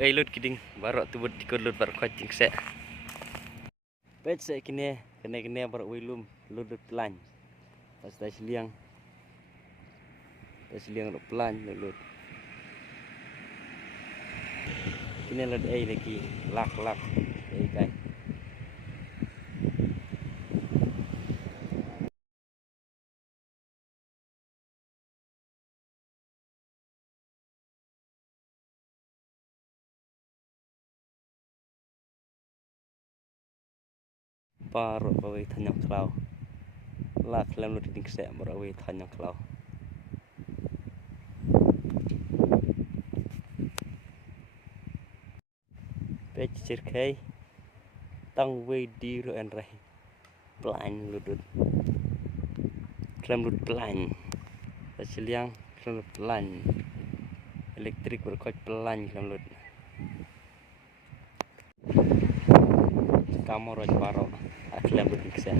lut kidding baru tu buat ikut lut baru kucing se. Pet se kene baru wilum lut pelan. Pas dah seliang. Dah seliang lut pelan lut. Kene lut lagi lak kai. Baru bawa tanyang kelau. Lak lem lut ding se baru bawa tanyang kelau. Pet cirkai tang we di ro en rai. Pelan lut. Klem lut pelan. Seliang klem lut pelan. Elektrik berkot pelan klem lut. Kamu roj baro klem lut dikse.